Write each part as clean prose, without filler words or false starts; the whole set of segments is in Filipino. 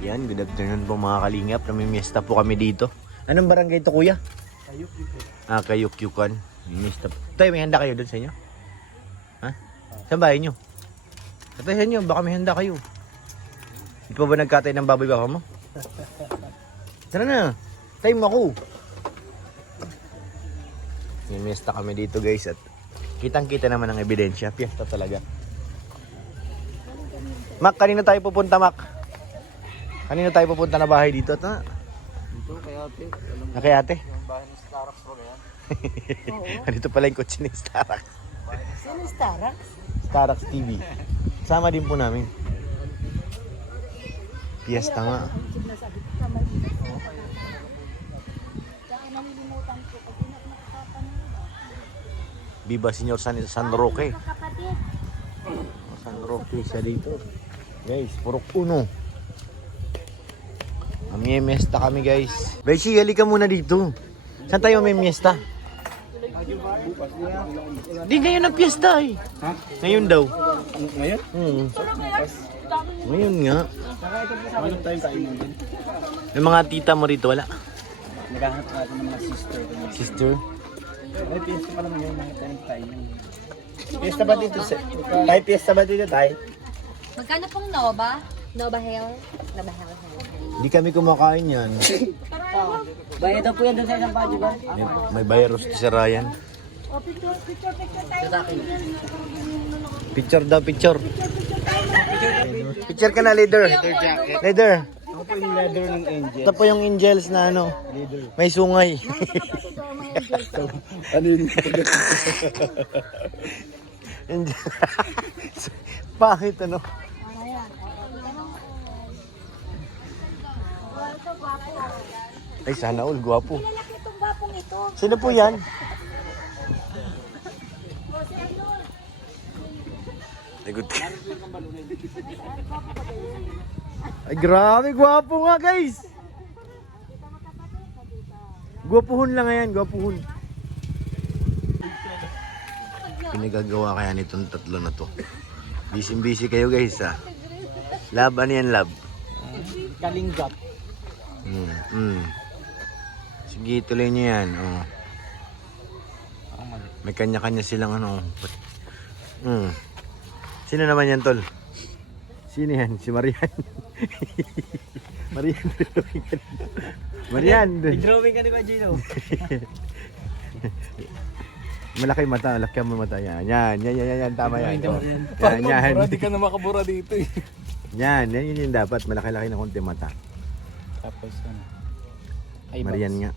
Yan, good afternoon po mga kalingap. Namimiesta po kami dito. Anong barangay ito, kuya? Kayukyukan. Kayukyukan. Namimiesta po. Tay, may handa kayo doon sa inyo? Ha? Saan bahay nyo? Tatay sa inyo, baka may handa kayo. Hindi pa ba nagkatay ng baboy baka mo? Tara na. Time ako. Namimiesta kami dito guys at kitang-kita naman ang ebidensya. Piyesta talaga. Mac, kanina tayo pupunta, Mac? Kanina tayo pupunta na bahay dito? Ito Dito kay ate. na kay ate. Yung bahay ng Starbucks ba yan? Dito pala yung kotse ni Starax. Sino Starax? Starax TV. Sama din po namin. Piyesta nga. Viva Señor San Roque. San Roque siya dito. Guys, purok uno. Mamimiesta kami guys. Beshi, halika muna dito. Saan tayo mamimiesta? Di ngayon ang piyesta eh. Ha? Ngayon daw. Ngayon? Ngayon nga. Ano tayong kainan din? Yung mga tita mo rito, wala? Naghahanap natin ng mga sister. Sister? May piyesta pa naman yun. Mga tayong kainan. Piyesta ba dito? Tayo piyesta ba dito tayo? Magkano pong Nova? Nova Hill? Nova Hill. Hindi kami kumakain yan. Bayad daw po yan doon sa isang badyo ba? May virus si Ryan. Picture daw, picture. Picture ka na, leader. Leader. Ako po yung leather ng angel. Ito po yung angels na ano, may sungay. Ano yun? Angel. Bakit ano? Ay, sana all, gwapo. Lalaki itong bapong ito. Sino po yan? Lagot ka. Ay, grabe, gwapo nga guys. Gwapuhon lang yan, gwapuhon. Pinagagawa kaya nitong tatlo na to. Busy kayo guys ha. Lab, ano yan lab? Kalinggap. Sige, tuloy nyo yan. Oh. May kanya-kanya silang ano. Sino naman yan, tol? Sino yan? Si Marian. Marian. Marian. Drawing ka di ba, Gino? Malaki mata, malaki ang mata. Yan. Tama yan. Yan. Di ka na makabura dito eh. Yan yung dapat. Malaki-laki na konti mata. Tapos ano? Ay, Marian nga.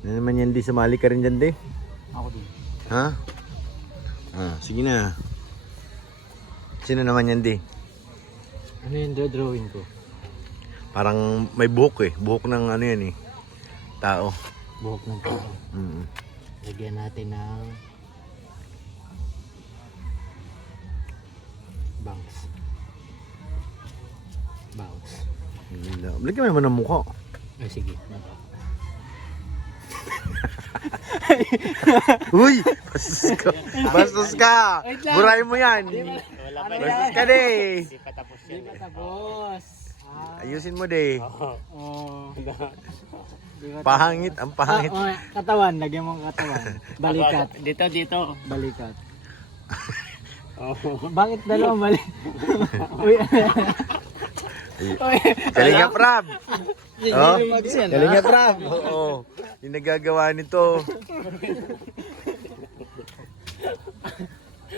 Ano naman yan, di sumali ka rin dyan, di? Ako din. Ha? Sige na. Sino naman yan, di? Ano yung drawing ko? Parang may buhok eh. Buhok ng ano yan eh. Tao. Buhok ng tao. Lagyan natin ng bangs. Balik naman ng mukha. Ay, sige. Uy! Bastos ka! Buray mo yan! Bastos ka de! Hindi pa tapos. Ayusin mo de. Oh. Pahangit, ang pahangit. Katawan, lagyan mo ang katawan. Balikat. Dito. Balikat. Bakit dalawang balik? Kalinga Prab! Oh, Kalinga Prab! Oo. Yung nagagawa nito.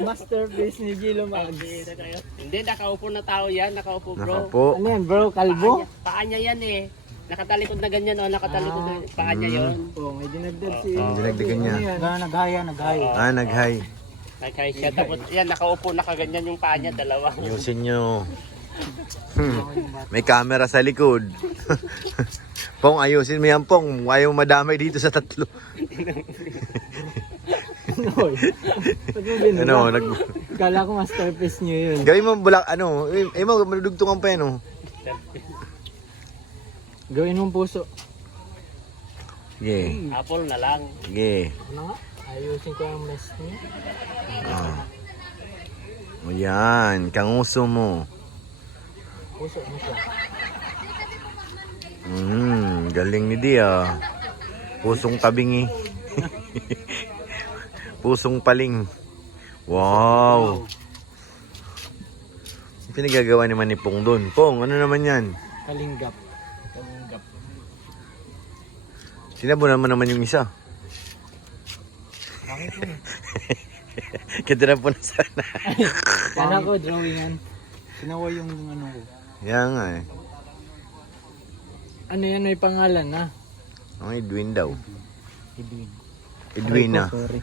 Masterpiece ni Gilo Mags. Hindi, nakaupo na tao yan. Nakaupo, bro. Nakapo. Ano yan, bro? Kalbo? Paa niya yan eh. Nakatalikod na ganyan, oh. Nakatalikod na. Paa niya yun. Oo, may dinagdag si... Dinagdagan niya. Naghaya. Nag-hi. Nagkaya siya. Tapos, yan, nakaupo, nakaganyan yung paa niya. Dalawa. Ayusin nyo. May camera sa likod. Pong, ayusin mo yan, Pong. Ayaw madamay dito sa tatlo. Ano, Kala ko masterpiece nyo yun. gawin mo bulak, ano, mo, madudugtungan pa yan, oh. Gawin mong puso. Sige, Apple na lang. sige. Ano nga? Ayusin ko ang mess niya. Ayan, kanguso mo. Puso mo siya. Galing ni Dia. Pusong tabingi. Pusong paling. Wow. Ang pinagagawa ni Manipong doon. Pong, ano naman yan? Kalinggap. Kalinggap. Sinabunan mo naman yung isa. Bakit mo? Kita na po na sana. Kala ko, drawingan. Sinawa yung ano ko. Yan nga eh. Ano yan, may pangalan na? Ang Edwin daw. Edwin. Edwina. Sorry.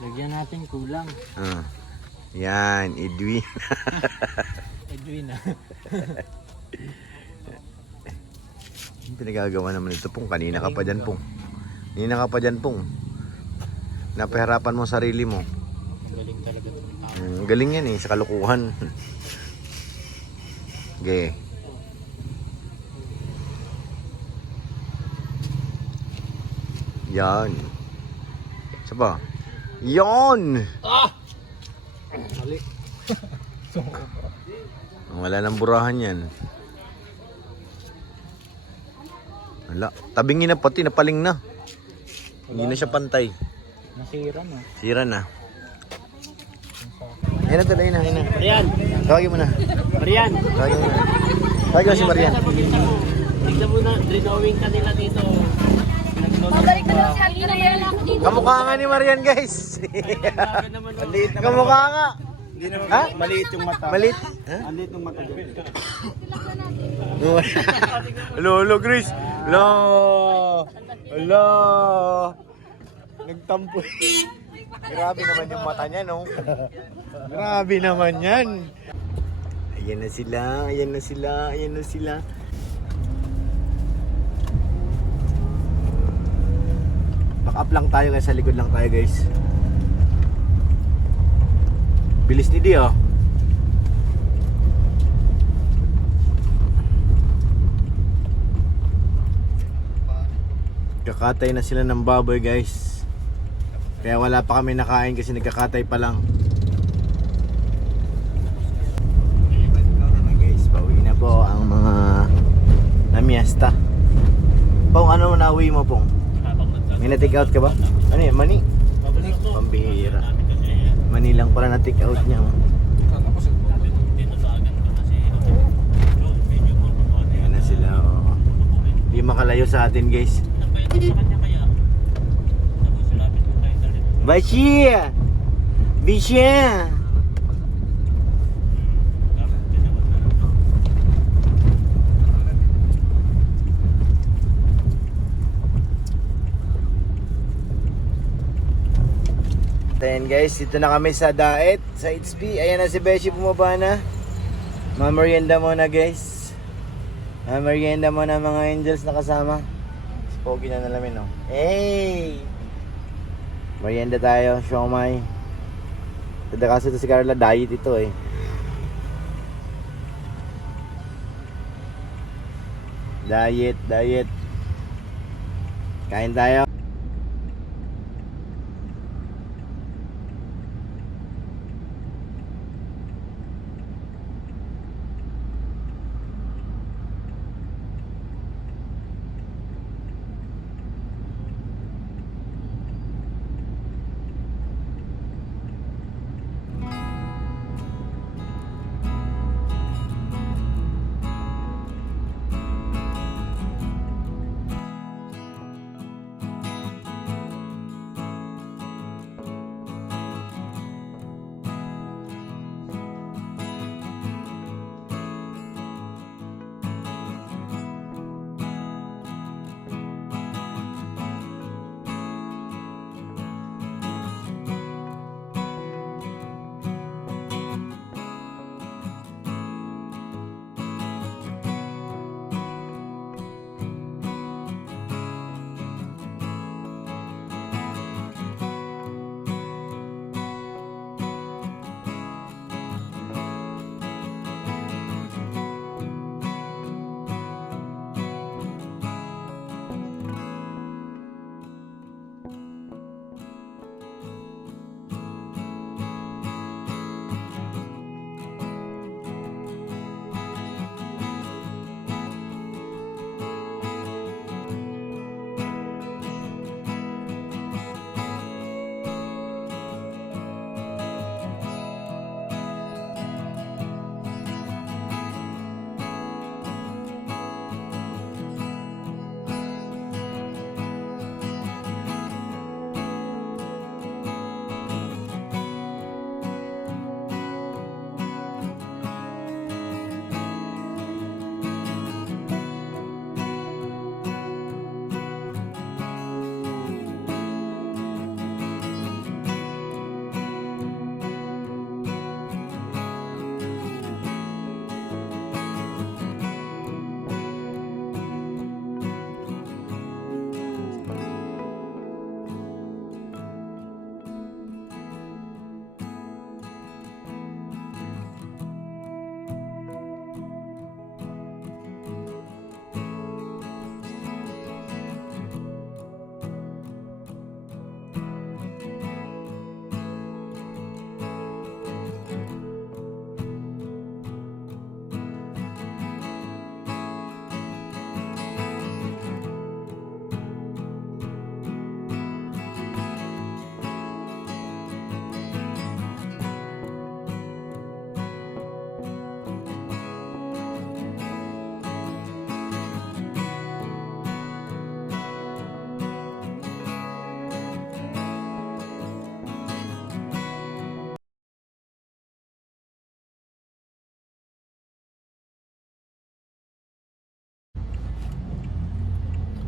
Lagyan natin kulang. Ah. Yan, Edwin. Edwin ah. Ang pinagagawa naman ito pong. Kanina ka pa dyan pong. Kanina ka pa dyan pong. Napahirapan mo sarili mo. Galing talaga ito. Galing yan eh, sa kalukuhan. Okay. Yan. Isa pa. Yan! Mali. Wala nang burahan yan. Wala. Tabingin na pati, napaling na. Hindi na siya pantay. Nasira na. Sira na. Ayun na tuloy na, ayun na. Marian! Tawagin mo na. Marian! Tawagin mo na. Tawagin mo si Marian. Tignan mo na, drawing ka nila dito. Mabalik na lang si Ate Marian ako dito. Kamukha nga ni Marian, guys. Maliit naman. Kamukha nga. Hindi naman. Ha? Maliit yung mata. Malit. Ha? Maliit yung mata dyan. Lolo, Chris. Lo. Lo. Nagtampo. Grabe naman yung mata niya, no? Grabe naman yan. Ayan na sila, ayan na sila, ayan na sila. Back up lang tayo kasi sa likod lang tayo, guys. Bilis ni Di, oh. Kakatay na sila ng baboy, guys. Kaya wala pa kami nakain kasi nagkakatay pa lang. Guys, pauwi na po ang mga namiesta. Pong, ano nauwi mo, Pong? May na-take out ka ba? Ano yan? Mani? Pambihira. Mani lang pala na-take out niya. Oh. Ayan na sila. Oh. Hindi makalayo sa atin, guys. Bashir! Bishia! Ayan guys, dito na kami sa Daet, sa HP. Ayan na si Beshi, bumaba na. Mamerienda muna guys. Mamerienda muna mga angels na kasama. Pogi na nalamin, no? Hey! Merienda tayo, siomay. Kada kasi ito si Carla, diet ito eh. Diet. Kain tayo.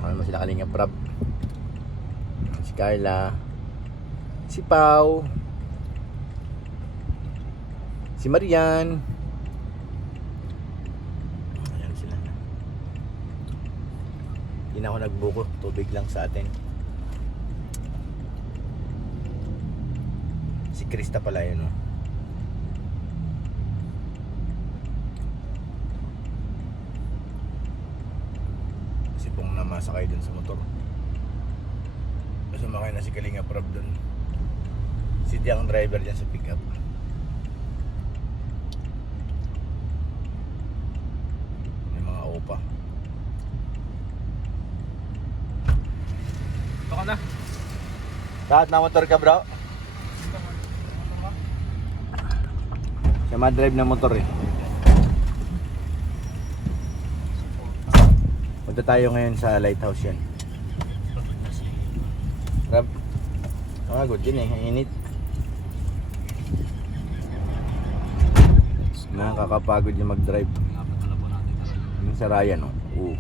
Ano mo sila Kalinga Prab. Si Carla. Si Pau. Si Marian. Ayan sila. Hindi na ako nagbuko. Tubig lang sa atin. Si Krista pala yun, oh. Si Pong na masakay dun sa motor. Sumakay na si Kalinga Prab dun. Si Diang driver dyan sa pickup. May mga opa. Baka na. Lahat na motor ka, bro? Siya ma-drive ng motor eh. Punta tayo ngayon sa lighthouse yan. Rab, good din eh, ang init. Nakakapagod yung mag-drive. Yung sa Ryan, oh. Ooh.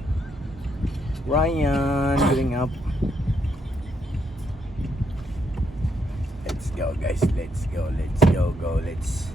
Ryan, getting up. Let's go guys, let's go, let's go, let's